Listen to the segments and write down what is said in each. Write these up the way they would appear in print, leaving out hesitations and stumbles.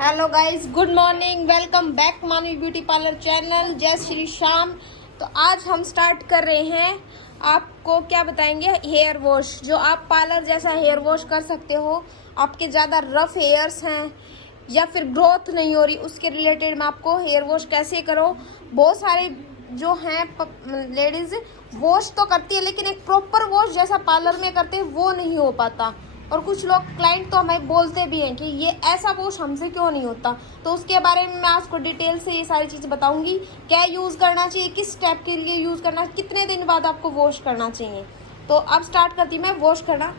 Hello guys, good morning. Welcome back मानवी beauty parlour channel. जय श्री श्याम। तो आज हम स्टार्ट कर रहे हैं, आपको क्या बताएंगे, हेयर वॉश। जो आप पार्लर जैसा हेयर वॉश कर सकते हो। आपके ज़्यादा रफ हेयर्स हैं या फिर ग्रोथ नहीं हो रही, उसके रिलेटेड मैं आपको हेयर वॉश कैसे करो। बहुत सारे जो हैं लेडीज़ वॉश तो करती है, लेकिन एक प्रॉपर वॉश जैसा पार्लर में करते हैं वो नहीं हो पाता। और कुछ लोग क्लाइंट तो हमें बोलते भी हैं कि ये ऐसा वॉश हमसे क्यों नहीं होता। तो उसके बारे में मैं आपको डिटेल से ये सारी चीज़ बताऊंगी। क्या यूज़ करना चाहिए, किस स्टेप के लिए यूज़ करना, कितने दिन बाद आपको वॉश करना चाहिए। तो अब स्टार्ट करती हूँ मैं वॉश करना।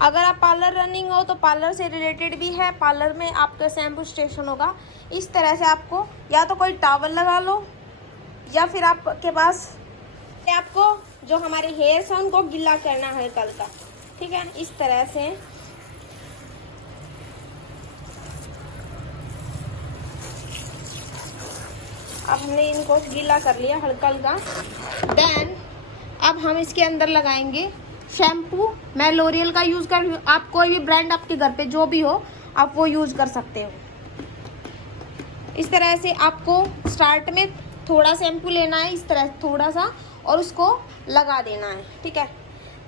अगर आप पार्लर रनिंग हो तो पार्लर से रिलेटेड भी है। पार्लर में आपका शैम्पू स्टेशन होगा। इस तरह से आपको या तो कोई टॉवल लगा लो या फिर आपके पास आपको जो हमारे हेयर्स हैं उनको गीला करना है कल का। ठीक है, इस तरह से अब हमने इनको गीला कर लिया हल्का हल्का। देन अब हम इसके अंदर लगाएंगे शैम्पू। मैं लोरियल का यूज़ कर रही हूँ। आप कोई भी ब्रांड आपके घर पे जो भी हो आप वो यूज़ कर सकते हो। इस तरह से आपको स्टार्ट में थोड़ा शैम्पू लेना है, इस तरह थोड़ा सा, और उसको लगा देना है। ठीक है,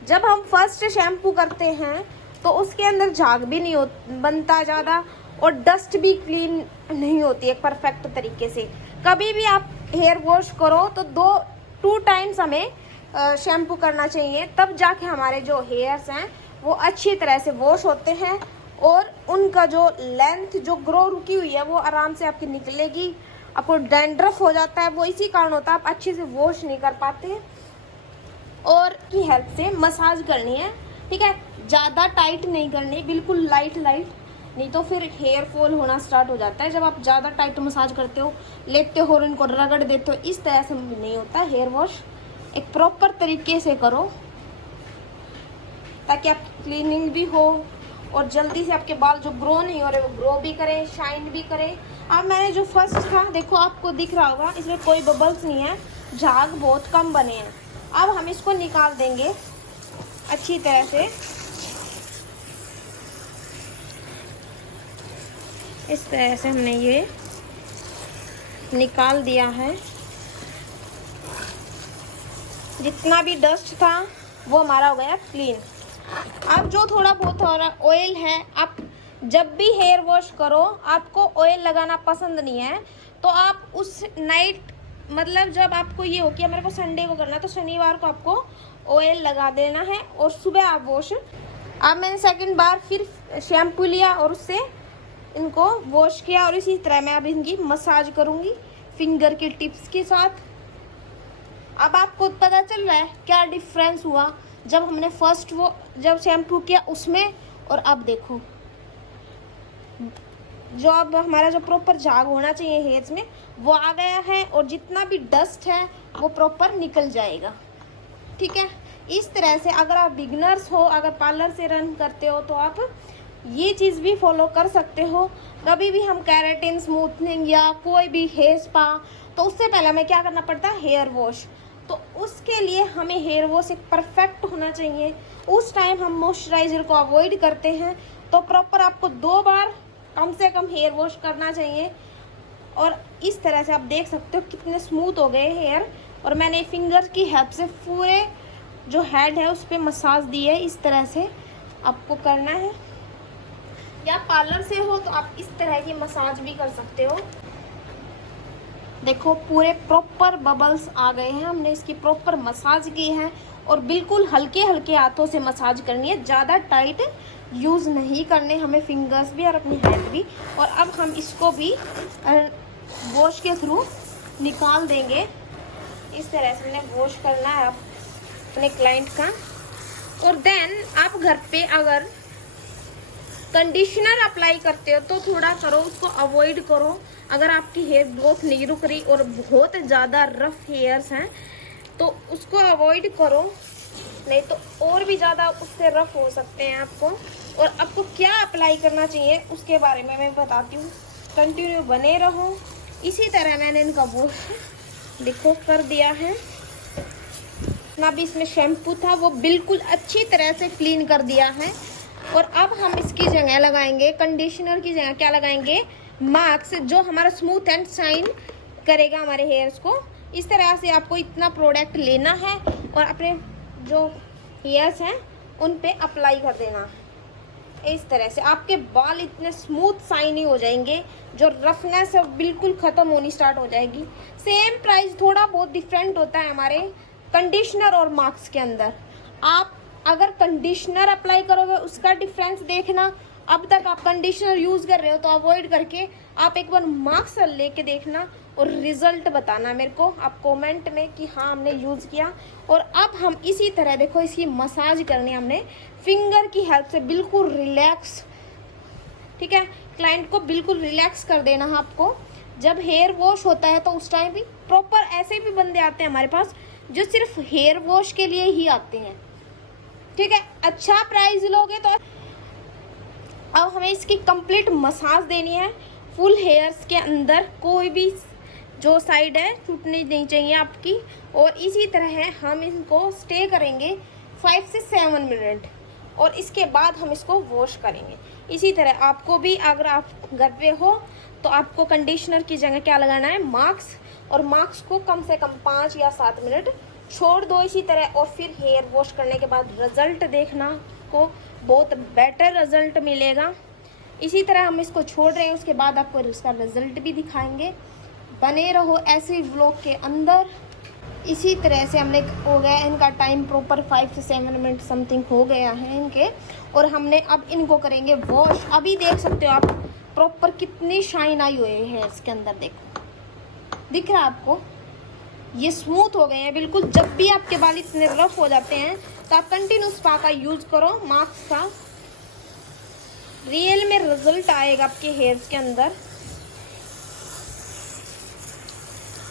जब हम फर्स्ट शैम्पू करते हैं तो उसके अंदर झाग भी नहीं बनता ज़्यादा, और डस्ट भी क्लीन नहीं होती है परफेक्ट तरीके से। कभी भी आप हेयर वॉश करो तो 2 टाइम्स हमें शैम्पू करना चाहिए, तब जाके हमारे जो हेयर्स हैं वो अच्छी तरह से वॉश होते हैं और उनका जो लेंथ, जो ग्रो रुकी हुई है वो आराम से आपकी निकलेगी। आपको डैंड्रफ हो जाता है, वो इसी कारण होता है, आप अच्छे से वॉश नहीं कर पाते। और की हेल्प से मसाज करनी है। ठीक है, ज़्यादा टाइट नहीं करनी, बिल्कुल लाइट, नहीं तो फिर हेयर फॉल होना स्टार्ट हो जाता है। जब आप ज़्यादा टाइट मसाज करते हो, लेते हो और इनको रगड़ देते हो, इस तरह से नहीं होता हेयर वॉश। एक प्रॉपर तरीके से करो ताकि आपकी क्लीनिंग भी हो और जल्दी से आपके बाल जो ग्रो नहीं हो रहे वो ग्रो भी करें, शाइन भी करें। अब मैंने जो फर्स्ट था, देखो आपको दिख रहा होगा, इसमें कोई बबल्स नहीं है, झाग बहुत कम बने हैं। अब हम इसको निकाल देंगे अच्छी तरह से। इस तरह से हमने ये निकाल दिया है। जितना भी डस्ट था वो हमारा हो गया क्लीन। अब जो थोड़ा बहुत हो रहा ऑयल है, आप जब भी हेयर वॉश करो आपको ऑयल लगाना पसंद नहीं है तो आप उस नाइट, मतलब जब आपको ये हो कि हमारे को संडे को करना है तो शनिवार को आपको ऑयल लगा देना है और सुबह आप वॉश। अब मैंने सेकंड बार फिर शैम्पू लिया और उससे इनको वॉश किया, और इसी तरह मैं अब इनकी मसाज करूँगी फिंगर के टिप्स के साथ। अब आपको पता चल रहा है क्या डिफरेंस हुआ जब हमने फर्स्ट वो जब शैम्पू किया उसमें, और अब देखो जो अब हमारा जो प्रॉपर झाग होना चाहिए हेयर्स में वो आ गया है, और जितना भी डस्ट है वो प्रॉपर निकल जाएगा। ठीक है, इस तरह से अगर आप बिगनर्स हो, अगर पार्लर से रन करते हो तो आप ये चीज़ भी फॉलो कर सकते हो। कभी भी हम केराटिन स्मूथनिंग या कोई भी हेयर स्पा, तो उससे पहले हमें क्या करना पड़ता है, हेयर वॉश। तो उसके लिए हमें हेयर वॉश एक परफेक्ट होना चाहिए। उस टाइम हम मॉइस्चराइज़र को अवॉइड करते हैं, तो प्रॉपर आपको 2 बार कम से कम हेयर वॉश करना चाहिए। और इस तरह से आप देख सकते हो कितने स्मूथ हो गए हेयर। और मैंने फिंगर की हेल्प से पूरे जो हेड है उस पर मसाज दी है। इस तरह से आपको करना है, या पार्लर से हो तो आप इस तरह की मसाज भी कर सकते हो। देखो पूरे प्रॉपर बबल्स आ गए हैं, हमने इसकी प्रॉपर मसाज की है। और बिल्कुल हल्के हल्के हाथों से मसाज करनी है, ज़्यादा टाइट यूज़ नहीं करने हमें, फिंगर्स भी और अपनी हैंड भी। और अब हम इसको भी वॉश के थ्रू निकाल देंगे। इस तरह से हमने वॉश करना है अपने क्लाइंट का। और देन आप घर पे अगर कंडीशनर अप्लाई करते हो तो थोड़ा करो, उसको अवॉइड करो। अगर आपकी हेयर ग्रोथ नहीं रुक रही और बहुत ज़्यादा रफ हेयर्स हैं तो उसको अवॉइड करो, नहीं तो और भी ज़्यादा उससे रफ हो सकते हैं आपको। और आपको क्या अप्लाई करना चाहिए उसके बारे में मैं बताती हूँ, कंटिन्यू बने रहो। इसी तरह मैंने इनका वॉश देखो कर दिया है। ना भी इसमें शैम्पू था वो बिल्कुल अच्छी तरह से क्लीन कर दिया है। और अब हम इसकी जगह लगाएंगे, कंडीशनर की जगह क्या लगाएंगे, मास्क, जो हमारा स्मूथ एंड शाइन करेगा हमारे हेयर्स को। इस तरह से आपको इतना प्रोडक्ट लेना है और अपने जो हेयर्स हैं उन पे अप्लाई कर देना। इस तरह से आपके बाल इतने स्मूथ शाइनी हो जाएंगे, जो रफनेस है बिल्कुल ख़त्म होनी स्टार्ट हो जाएगी। सेम प्राइस, थोड़ा बहुत डिफरेंट होता है हमारे कंडीशनर और मास्क के अंदर। आप अगर कंडीशनर अप्लाई करोगे उसका डिफरेंस देखना, अब तक आप कंडीशनर यूज़ कर रहे हो तो अवॉइड करके आप एक बार मास्क लेके देखना और रिज़ल्ट बताना मेरे को आप कमेंट में कि हाँ हमने यूज़ किया। और अब हम इसी तरह देखो इसकी मसाज करनी है हमने फिंगर की हेल्प से, बिल्कुल रिलैक्स, ठीक है। क्लाइंट को बिल्कुल रिलैक्स कर देना है आपको। जब हेयर वॉश होता है तो उस टाइम भी प्रॉपर, ऐसे भी बंदे आते हैं हमारे पास जो सिर्फ हेयर वॉश के लिए ही आते हैं, ठीक है। अच्छा प्राइस लोगे तो अब हमें इसकी कंप्लीट मसाज देनी है फुल हेयर्स के अंदर, कोई भी जो साइड है टूटनी नहीं चाहिए आपकी। और इसी तरह हम इनको स्टे करेंगे 5 से 7 मिनट और इसके बाद हम इसको वॉश करेंगे। इसी तरह आपको भी, अगर आप घर पे हो तो आपको कंडीशनर की जगह क्या लगाना है, मास्क, और मास्क को कम से कम 5 या 7 मिनट छोड़ दो इसी तरह। और फिर हेयर वॉश करने के बाद रिजल्ट देखना को बहुत बेटर रिजल्ट मिलेगा। इसी तरह हम इसको छोड़ रहे हैं, उसके बाद आपको इसका रिजल्ट भी दिखाएंगे। बने रहो ऐसे व्लॉग के अंदर। इसी तरह से हमने हो गया इनका टाइम प्रॉपर 5 से 7 मिनट समथिंग हो गया है इनके, और हमने अब इनको करेंगे वॉश। अभी देख सकते हो आप प्रॉपर कितनी शाइन आई हुई है इसके अंदर, देखो दिख रहा है आपको, ये स्मूथ हो गए हैं बिल्कुल। जब भी आपके बाल इतने रफ हो जाते हैं तो आप कंटिन्यू स्पा का यूज़ करो, मास्क का, रियल में रिजल्ट आएगा आपके हेयर्स के अंदर।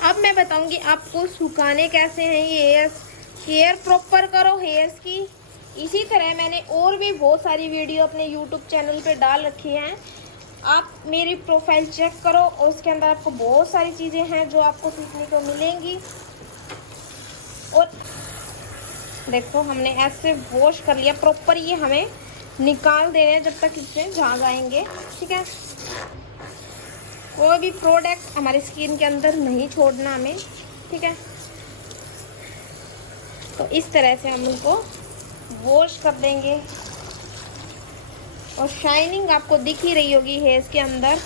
अब मैं बताऊंगी आपको सुखाने कैसे हैं ये हेयर्स। केयर प्रॉपर करो हेयर्स की। इसी तरह मैंने और भी बहुत सारी वीडियो अपने यूट्यूब चैनल पे डाल रखी हैं, आप मेरी प्रोफाइल चेक करो और उसके अंदर आपको बहुत सारी चीज़ें हैं जो आपको सीखने को मिलेंगी। और देखो हमने ऐसे वॉश कर लिया प्रॉपर, ये हमें निकाल देने हैं जब तक इसमें झाग आएंगे, ठीक है। कोई भी प्रोडक्ट हमारी स्किन के अंदर नहीं छोड़ना हमें, ठीक है। तो इस तरह से हम उनको वॉश कर देंगे और शाइनिंग आपको दिख ही रही होगी हेयर्स के अंदर।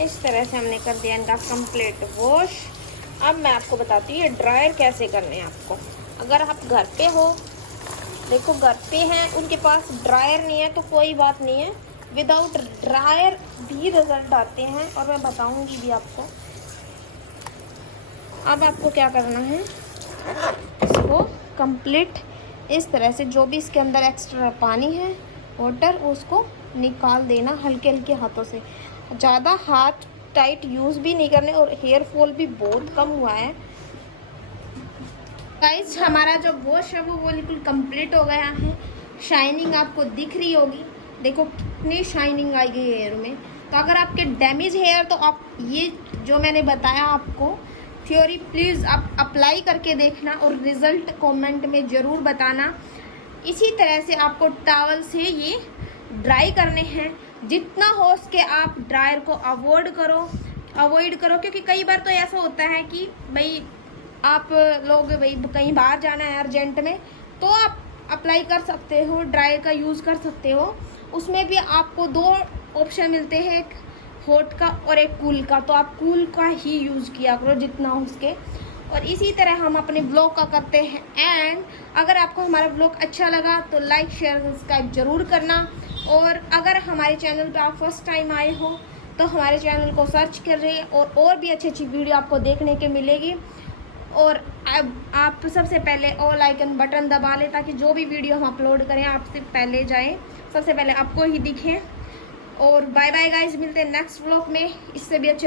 इस तरह से हमने कर दिया इनका कंप्लीट वॉश। अब मैं आपको बताती हूँ ये ड्रायर कैसे करने हैं आपको। अगर आप घर पे हो, देखो घर पे हैं, उनके पास ड्रायर नहीं है तो कोई बात नहीं है, विदाउट ड्रायर भी रिजल्ट आते हैं और मैं बताऊंगी भी आपको। अब आपको क्या करना है, इसको कंप्लीट इस तरह से जो भी इसके अंदर एक्स्ट्रा पानी है, वाटर, उसको निकाल देना हल्के हल्के हाथों से। ज़्यादा हाथ टाइट यूज़ भी नहीं करने, और हेयर फॉल भी बहुत कम हुआ है गाइस। हमारा जो वॉश है वो बिल्कुल कंप्लीट हो गया है। शाइनिंग आपको दिख रही होगी, देखो कितनी शाइनिंग आई गई हेयर में। तो अगर आपके डैमेज हेयर, तो आप ये जो मैंने बताया आपको थ्योरी प्लीज़ आप अप्लाई करके देखना और रिज़ल्ट कमेंट में ज़रूर बताना। इसी तरह से आपको टॉवल से ये ड्राई करने हैं। जितना हो सके आप ड्रायर को अवॉइड करो, क्योंकि कई बार तो ऐसा होता है कि भाई आप लोग भाई कहीं बाहर जाना है अर्जेंट में, तो आप अप्लाई कर सकते हो, ड्रायर का यूज़ कर सकते हो। उसमें भी आपको 2 ऑप्शन मिलते हैं, एक हॉट का और एक कूल का, तो आप कूल का ही यूज़ किया करो जितना हो सके। और इसी तरह हम अपने ब्लॉग का करते हैं एंड। अगर आपको हमारा ब्लॉग अच्छा लगा तो लाइक शेयर सब्सक्राइब ज़रूर करना। और अगर हमारे चैनल पे आप फर्स्ट टाइम आए हो तो हमारे चैनल को सर्च करिए और भी अच्छी वीडियो आपको देखने के मिलेगी। और अब आप सबसे पहले ऑल आइकन बटन दबा लें ताकि जो भी वीडियो हम अपलोड करें आपसे पहले जाए, सबसे पहले आपको ही दिखें। और बाय बाय गाइस, मिलते हैं नेक्स्ट व्लॉग में इससे भी अच्छे